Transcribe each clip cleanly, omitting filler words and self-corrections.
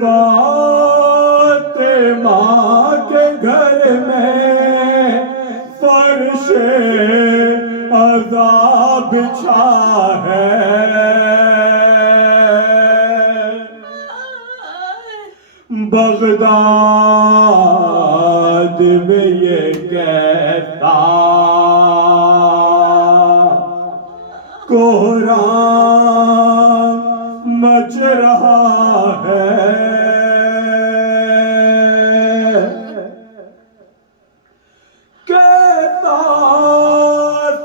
فاطمہ کے گھر میں فرش عذاب بچھا ہے، بغداد میں یہ کیسا کوہرام مچ رہا ہے، کیسا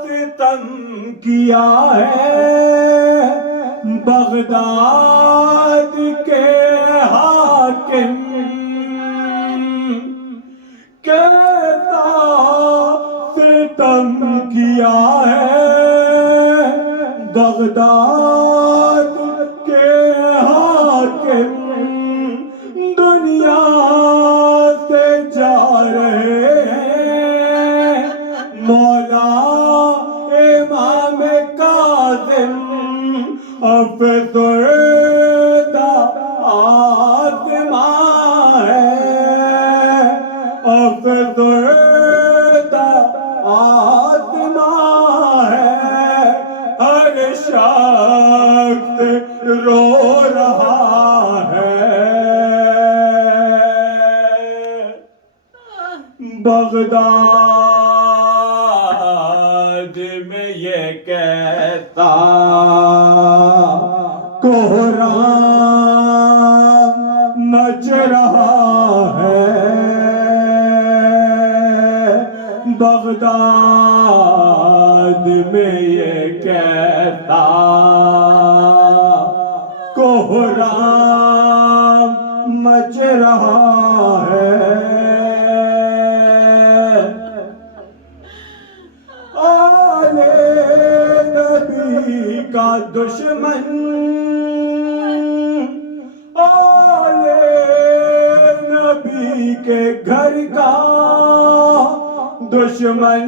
ستم کیا ہے بغداد کے حاکم، کیسا ستم کیا ہے بغداد کے حاکم، دنیا سے جا رہے ہیں مولا امام کاظم، افسردہ آسماں ہے، افسردہ آسماں ہے، ہر شخص رو رہا ہے، بغداد میں یہ کیسا کوہرام مچ رہا ہے، بغداد میں یہ کیسا کوہرام مچ رہا ہے، آل نبی کا دشمن، آل نبی کے گھر کا دشمن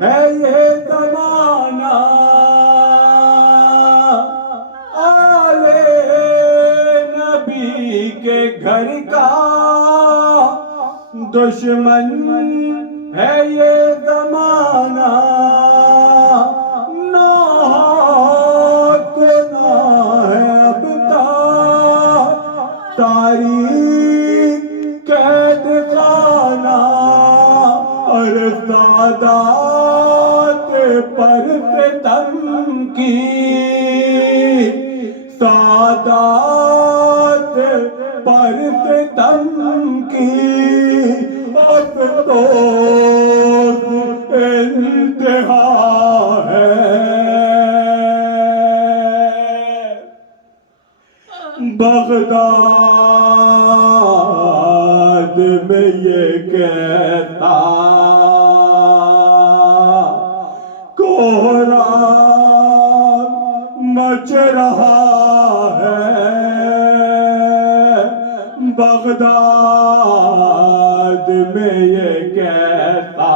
ہے یہ زمانہ، آل نبی کے گھر کا دشمن ہے یہ زمانہ، ناحق گناہ ہے اب تک تاریخ قید خانہ، اور سادات پر ستم کی، سادات پر ستم کی افسوس انتہا ہے، بغداد میں یہ کیسا کوہرام مچ رہا ہے، بغداد میں یہ کیسا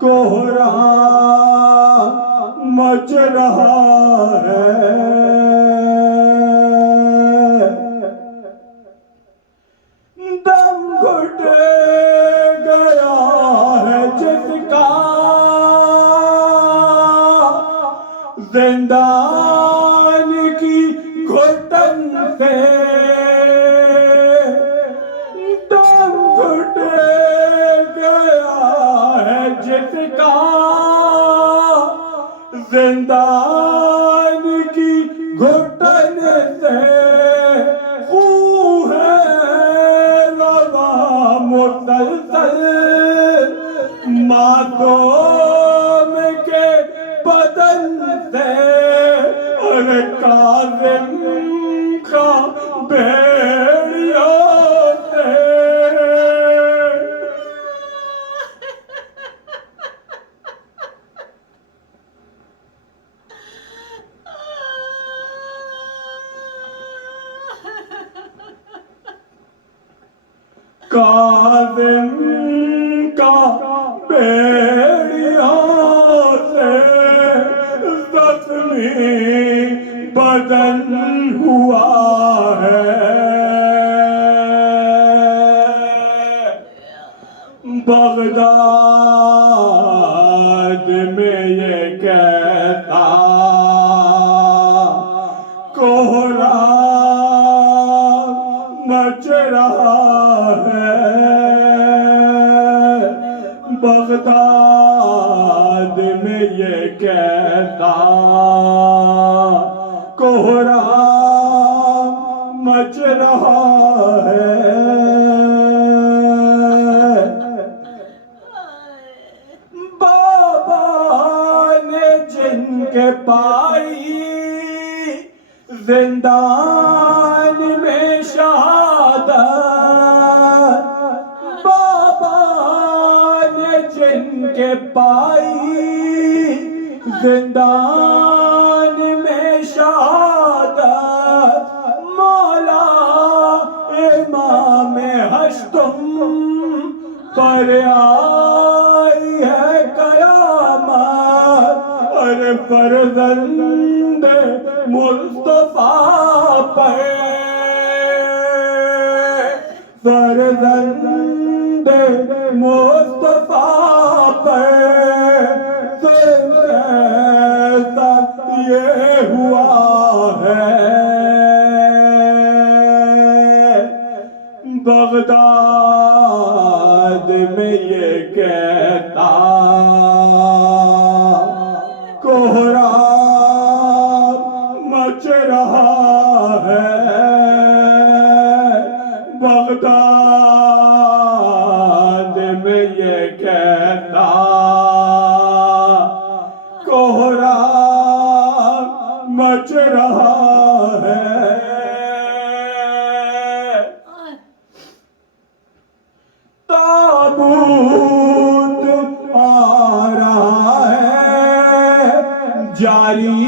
کوہرام مچ رہا ہے، دم گھٹ گیا ہے جس کا زندان کی گھٹن سے، دم گھٹ گیا ہے جس کا زندان کی گھٹن سے، خون ہے رواں مسلسل معصوم کے بدن سے، اور کاظم کا بھیڑیوں سے، کاظم کا بھیڑیوں سے زخمی بدن بغداد میں یہ کہتا کوہرام مچ رہا ہے، بغداد میں یہ کہتا کوہرام مچ رہا ہے، بابا نے جن کے پائی زندان میں شہادت، بابا نے جن کے پائی زندان میں شہادت، مولا امام ہشتم پر آئی ہے قیامت، اور فرزند مصطفیٰ پر، فرزند مصطفیٰ پر کیسا یہ ہوا ہے، بغداد میں یہ کہتا کوہرام مچ رہا ہے، بغداد میں یہ کہتا کوہرام مچ رہا ہے، تابوت آ رہا ہے، جاری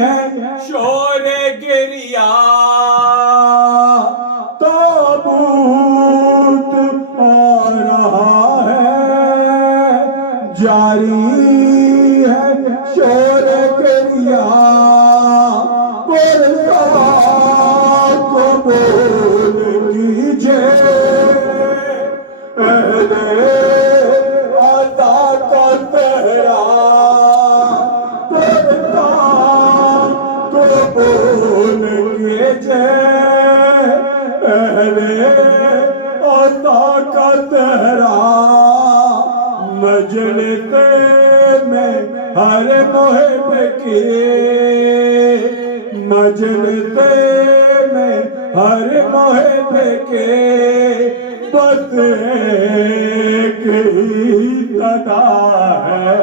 ہے شور گریا، تابوت آ رہا ہے، جاری ہے شور گریا، پرساد قبول کیجئے اہل عطا کا تہرا، پرساد قبول کیجئے اہل عطا کا تہرا، مجلس میں ہر محب کی، مجلس میں ہر محب کے بس ایک ہی صدا ہے،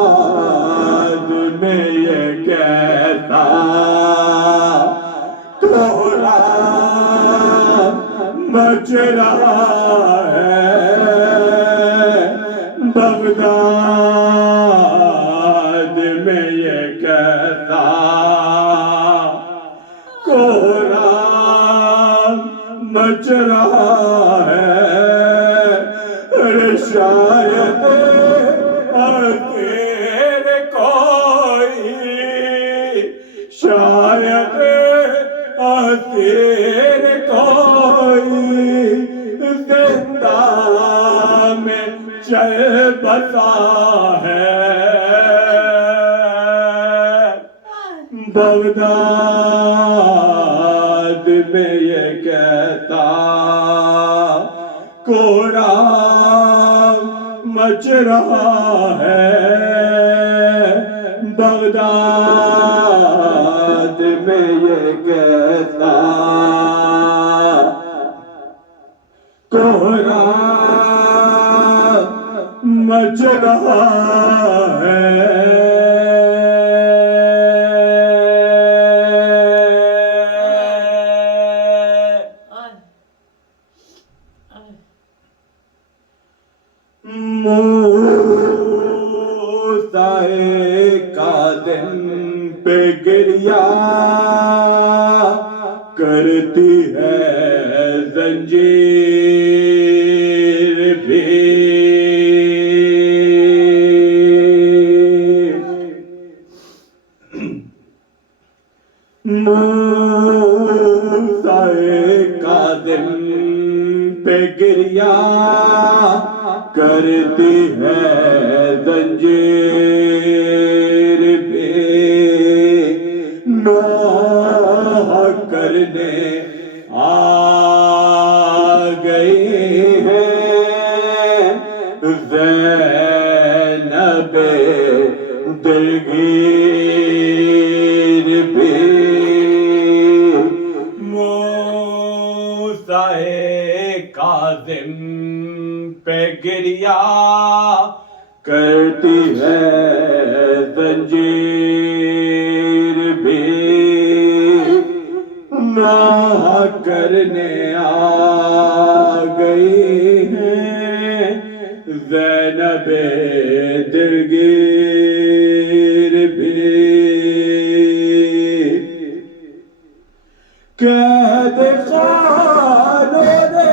بغداد میں یہ کہتا کوہرام مچ رہا ہے، بغداد میں یہ کہتا کوہرام مچ رہا ہے، شاید آخر کوئی، شاید آخر کوئی زندہ میں چل بسا ہے، بغداد میں یہ کہتا کوہرام مچ رہا ہے، بغداد میں یہ کہتا کوہرام مچ رہا ہے، موسیٰ کاظم پہ گریہ کرتی ہے زنجیر بھی، موسیٰ کاظم پہ گریہ کرتی ہے زنجیر بھی نوح کرنے آ گئی ہے زینب دلگیر بھی موسیٰ کاظم پہ گریہ کرتی ہے زنجیر بھی نوح کرنے آ گئی ہے زینب دلگیر بھی قید خانوں نے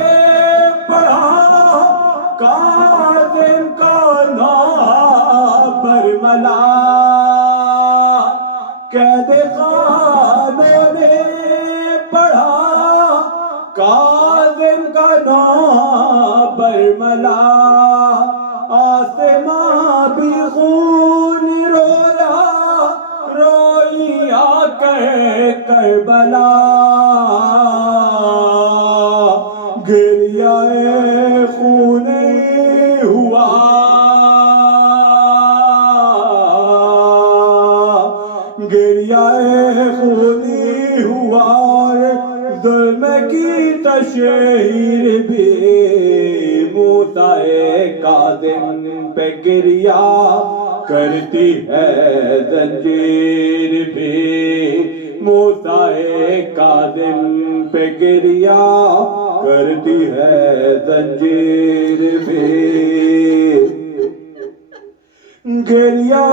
پڑھا کاظم کا نام برملا قید خانوں نے پڑھا کاظم کا نام برملا آسماں بھی خون رویا روئی آ کر کربلا گریہ خون ہوا گریہ خونی ہوا اور ظلم کی تشہیر بھی موسیٰ کاظم پہ گریہ کرتی ہے زنجیر بھی موسیٰ کاظم پہ گریہ کرتی ہے زنجیر بھی گریہ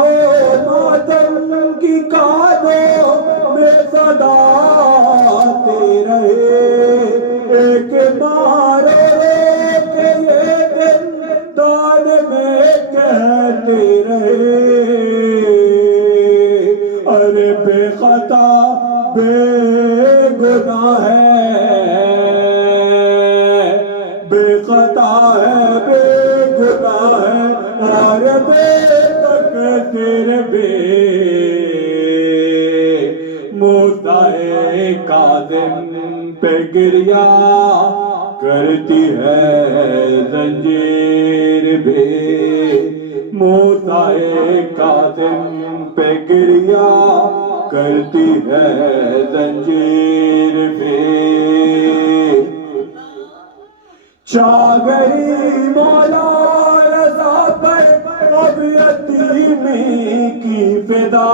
ماتم کی کانوں میں صدا آتے رہے ایک مارے کہ یہ دن دان میں کہتے رہے ارے بے خطا بے گناہ ہے بے خطا ہے بے گناہ ہے اور بے تقصیر بھی موسیٰ کاظم پہ گریہ کرتی ہے زنجیر بھی موسیٰ کاظم پہ گریہ کرتی ہے زنجیر بھی چھا گئی مولا رضا پر اب یتیمی کی فدا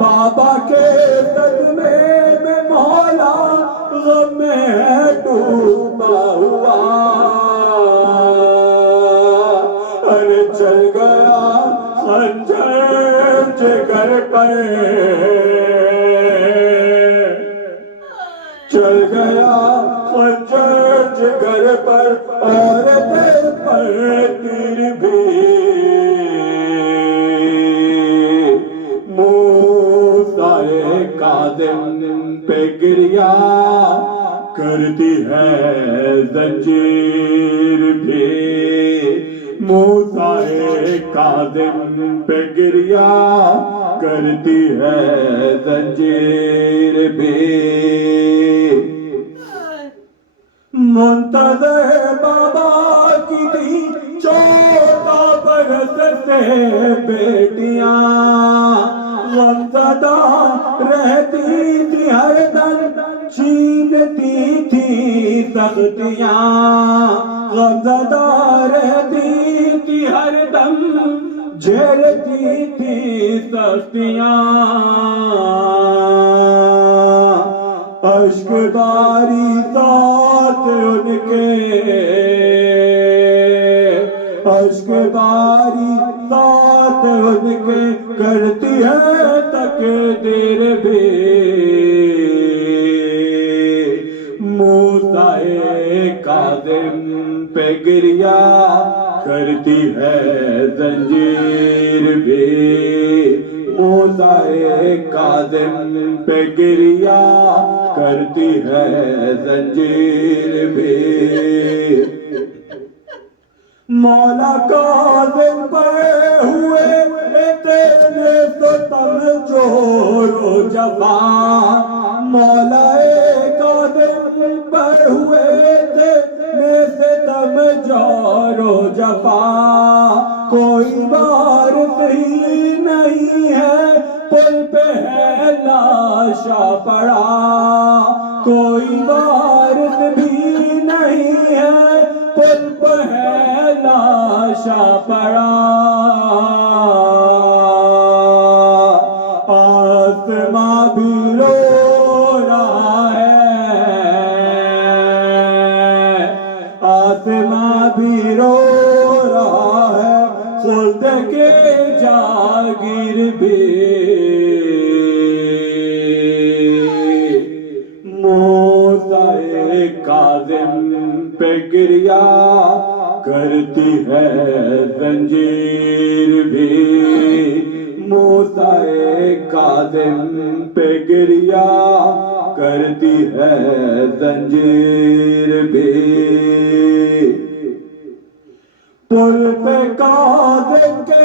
بابا کے صدمے میں مولا غم میں ہے ڈوبا ہوا ارے چل گیا خنجر جگر پر چل گیا خنجر جگر پر اور دل پر تیر بھی موسیٰ کاظم پہ گریہ کرتی ہے زنجیر بھی موسیٰ کاظم پہ گریہ کرتی ہے زنجیر بھی منتظر بابا کی تھی 14 برس سے بیٹیاں غمزدہ رہتی تھی ہر دم چھینتی تھی سختیاں غمزدہ رہتی تھی ہر دم جھیلتی تھی سختیاں اشک باری ذات ان کے اشک باری ذات ان کے کرتی ہے تقدیر بھی موسیٰ کاظم پہ گریہ کرتی ہے زنجیر بھی موسیٰ کاظم پہ گریا کرتی ہے زنجیر بھی مولا کاظم پہ ہوئے تیرے ستم جور و جفا مولا کاظم پہ ہوئے تیرے ستم جور و جفا کوئی وارث ہی نہیں ہے پل پہ ہے لاشا پڑا کوئی وارث بھی نہیں ہے پل پہ ہے لاشا پڑا آسماں بھی رو رہا ہے آسماں بھی رو رہا ہے خلد کے جاگیر بھی موسیٰ کاظم پہ گریا کرتی ہے زنجیر بھی موسیٰ کاظم پہ گریا کرتی ہے زنجیر بھی پل پہ کاظم کے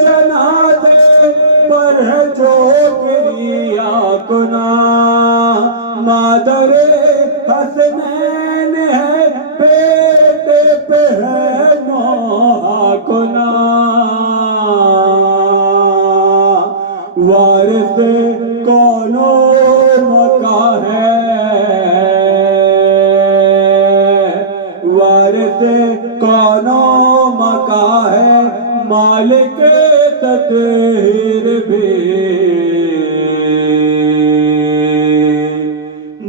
جنازے پر ہے جو گریا گناہ مادر حسنین ہے بیٹے پہ ہے نوحہ گناہ وارث کون و مکہ ہے وارث کون و مکہ ہے مالک تطہیر بھی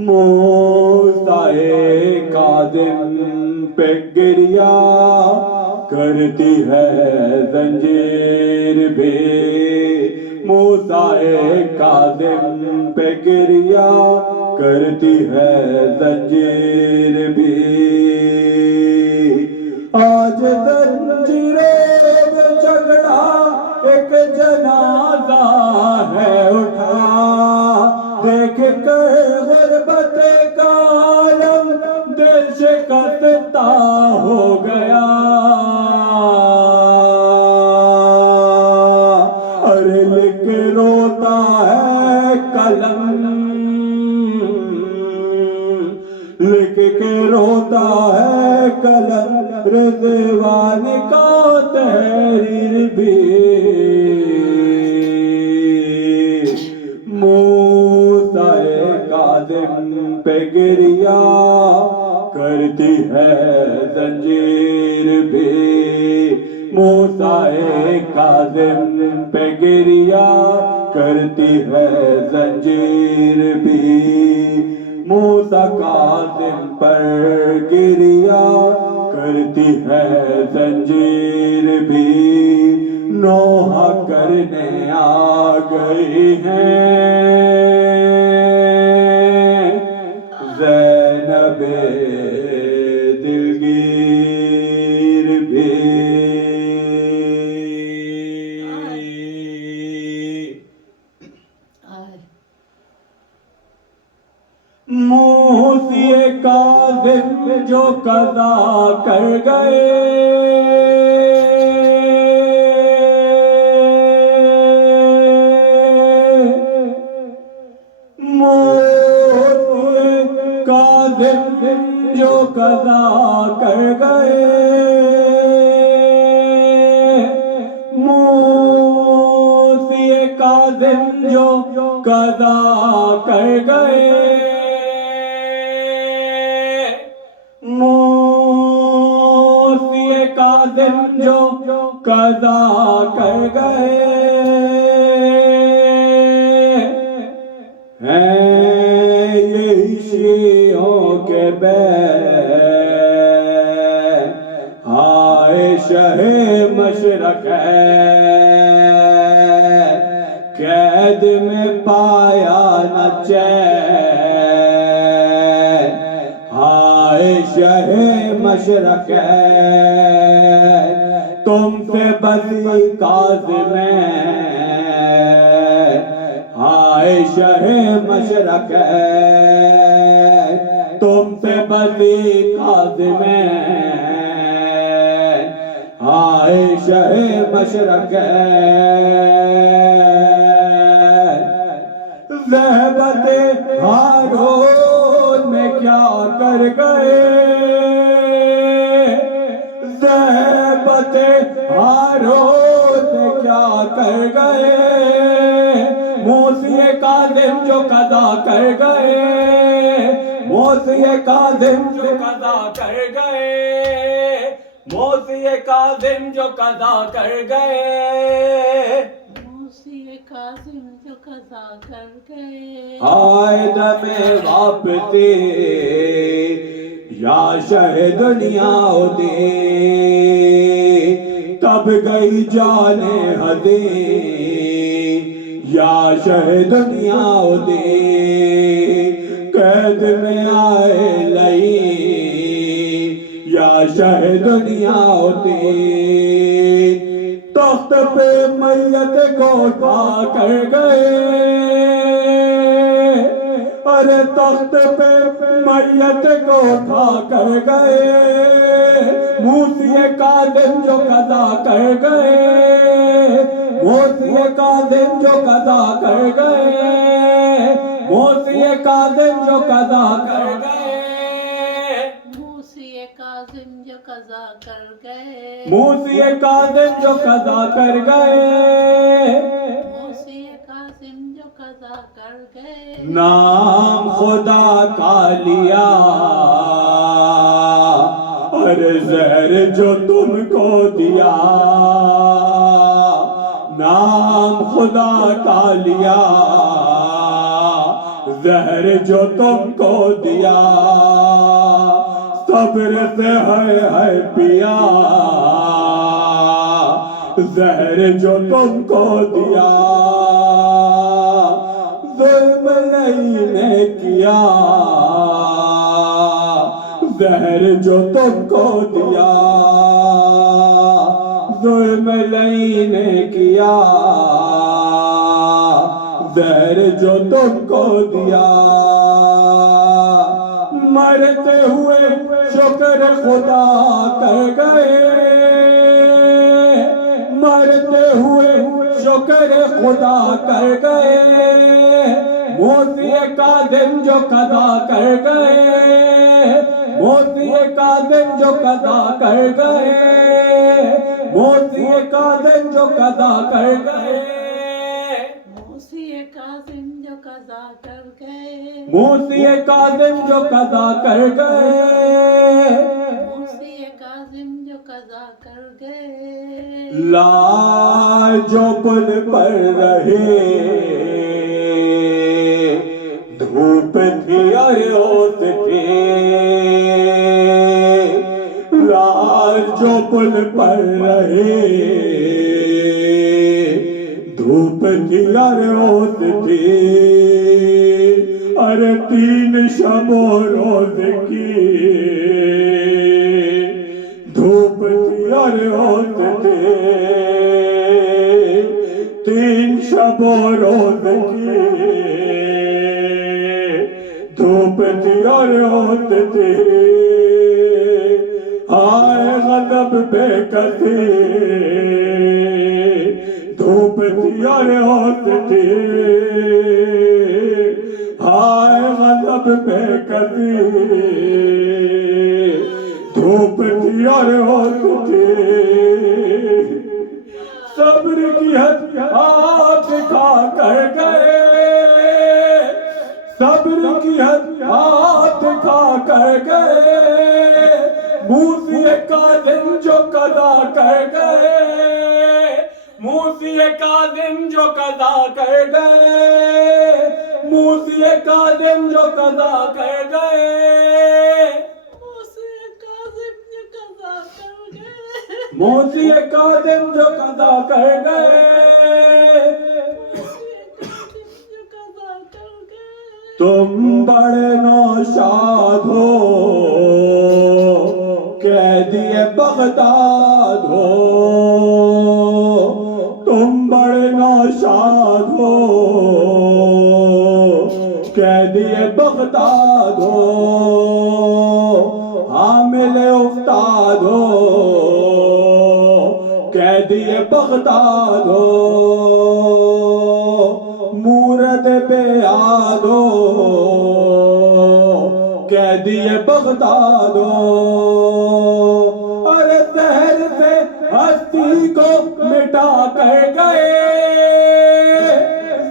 موسیٰ کاظم پہ گریا کرتی ہے زنجیر بھی موسیٰ کاظم پہ گریا کرتی ہے زنجیر بھی آج زنجیروں میں جھگڑا ایک جنازہ ہے اٹھا دیکھ کر غربت کا عالم دل شکستہ ہو گیا ارے لکھ کے روتا ہے قلم لکھ کے روتا ہے قلم رضوان کا تحریر بھی موسیٰ کاظم پہ گریا کرتی ہے زنجیر بھی موسیٰ کاظم پہ گریا کرتی ہے زنجیر بھی موسیٰ کاظم پر گریا کرتی ہے زنجیر بھی نوحہ کرنے آ گئی ہیں زینب دلگیر بھی موسیٰ کاظم جو قضا کر گئے موسیٰ کاظم جو قضا کر گئے موسیٰ کاظم جو قضا کر گئے موسیٰ کاظم جو قضا کر گئے ہیں یہی شیعوں کے بین ہائے شہ مشرق ہے قید میں پایا نہ چین ہائے شہ مشرق ہے تم سے بسی کاظم شہ مشرق ہے تم سے بزی کاظم آئے شہ مشرق ذہبت ہارون میں کیا کر گئے ذہبت ہارون میں کیا کر گئے موسی کاظم جو قضا کر گئے موسی کاظم جو قضا کر گئے موسی کاظم جو قضا کر گئے موسی کاظم جو قضا کر گئے آئے دم واپسی یا شہ دنیا دے تب گئی جان ہدے یا شہ دنیا دے قید میں آئے لئی یا شہ دنیا دے تخت پہ میت کو اٹھا کر گئے ارے تخت پہ میت کو اٹھا کر گئے موسی کاظم جو قضا کر گئے موسی کاظم جو قضا کر گئے موسی کاظم جو قضا کر گئے موسی کاظم جو قضا کر گئے موسی کاظم جو قضا کر گئے موسی کاظم جو قضا کر گئے نام خدا کا لیا اور زہر جو تم کو دیا نام خدا کا لیا زہر جو تم کو دیا صبر سے ہے پیا زہر جو تم کو دیا ظلم نہیں نے کیا زہر جو تم کو دیا ظلم نہیں نے کیا زہر جو تم کو دیا مرتے ہوئے شکر خدا کر گئے مرتے ہوئے شکر خدا کر گئے موسی کاظم جو قضا کر گئے موسی کاظم جو قضا کر گئے موسی کاظم جو قضا کر گئے موسی کاظم جو قضا کر گئے موسی کاظم جو قضا کر گئے موسی کاظم جو قضا کر گئے لال جو پل پر رہے دھوپ تھی اور اوت تھی لال جو پل پر رہے دھوپ تھی اور اوت تھی ارے 3 شب و روز کی دھوپ تھی اور اوت تھی 3 شب و روز کی دھوپ تھی اور اوت تھی آئے غضب بے کسی دھوپ تھی اور اوت تھی آئے غضب بے کسی دھوپ تھی اور اوت تھی صبر کی حد آپ دکھا کر گئے صبر کی حد آپ دکھا کر گئے موسی کاظم جو قضا کر گئے موسی کاظم جو قضا کر گئے موسی کاظم جو قضا کر گئے موسی کاظم جو قضا کر گئے تم بڑے نوشاد ہو قیدی بغداد ہو تم بڑے نوشاد ہو قیدی بغداد ہو حامل افتاد ہو قیدی بغداد ہو مورد بیاد ہو قیدی بغداد ہو ارے زہر سے ہستی کو مٹا کر گئے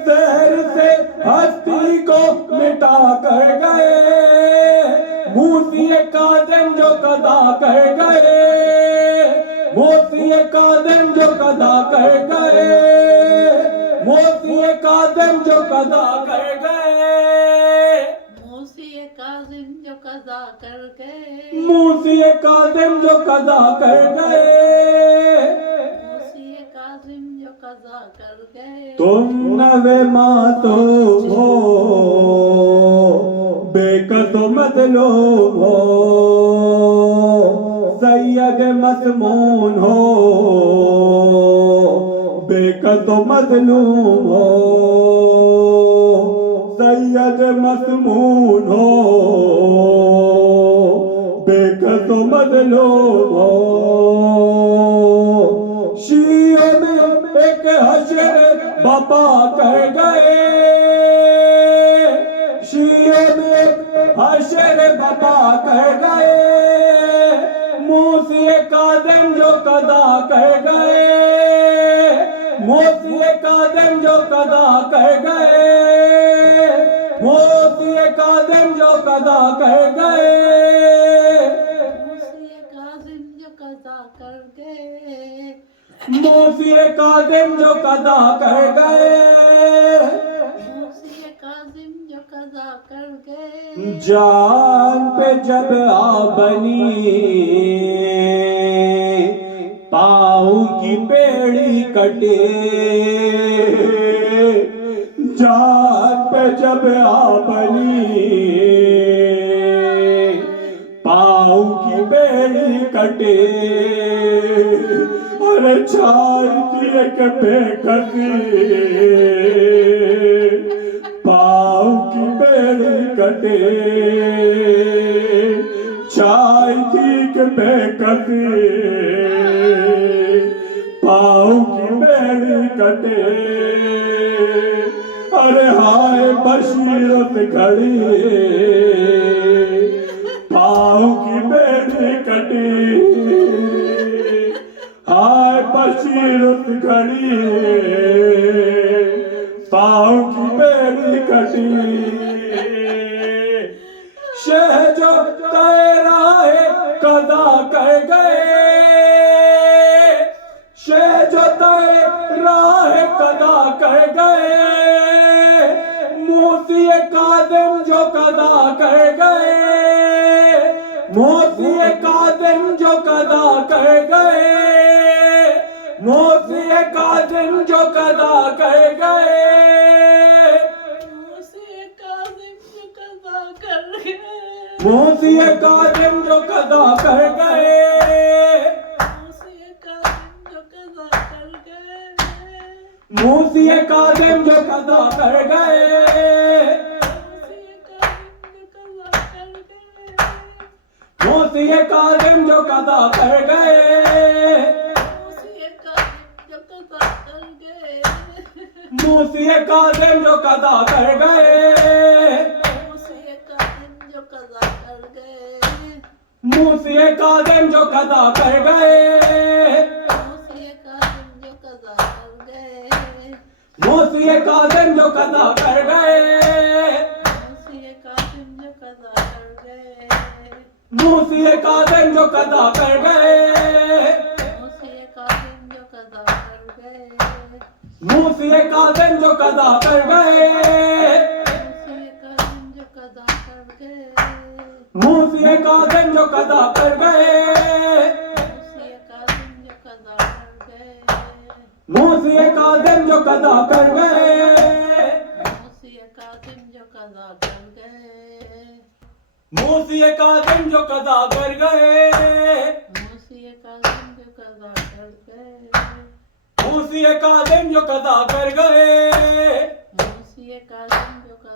زہر سے ہستی کو مٹا کر گئے موسی کاظم جو قضا کر گئے موسی کاظم جو قضا کر گئے موسی کاظم جو قضا کر گئے موسی کاظم جو قضا کر گئے موسی کاظم جو قضا کر گئے موسی کاظم جو قضا کر گئے تم نوے ماتوم ہو بے کس و مظلوم ہو سید مسمون ہو بے کس و مظلوم ہو سید مسمون ہو بے کس و مظلوم ہو شیعوں میں ایک حشر بپا کر گئے شیعوں میں ایک حشر بپا کر گئے موسی کاظم جو قضا کر گئے موسی کاظم جو قضا کر گئے موسی کاظم جو قضا کر گئے موسی کاظم جو قضا کر گئے موسی کاظم جو قضا کر گئے موسی کاظم جو قضا کر گئے جان پہ جب آ بنی پاؤں کی بیڑی کٹے جان پہ جب آ بنی پاؤں کی بیڑی کٹے اور چھائی تھی ایک بے کسی پاؤں کی بیڑی کٹے چھائی تھی ایک بے کسی پاؤں کی بیڑی کٹے ارے ہائے بشیرت گھڑی پاؤں کی بیڑی کٹی ہائے بشیرت گھڑی پاؤں کی بیڑی کٹی شہ جو راہ قضا کر گئے شہ جو راہ قضا کر گئے موسی کاظم جو قضا کر گئے موسی کاظم جو قضا کر گئے موسی کاظم جو قضا کر گئے موسی کاظم جو قضا کر گئے موسی کاظم جو قضا کر گئے موسی کاظم جو قضا کر گئے موسی کاظم جو قضا کر گئے موسی کاظم جو قضا کر گئے موسی کاظم جو قضا کر گئے موسی کاظم جو قضا کر گئے موسی کاظم جو قضا کر گئے موسی کاظم جو قضا کر گئے موسی کاظم جو قضا کر گئے موسی کاظم جو قضا کر گئے موسی کاظم جو قضا کر گئے موسی کاظم جو قضا کر گئے موسی کاظم جو قضا کر گئے موسی کاظم جو قضا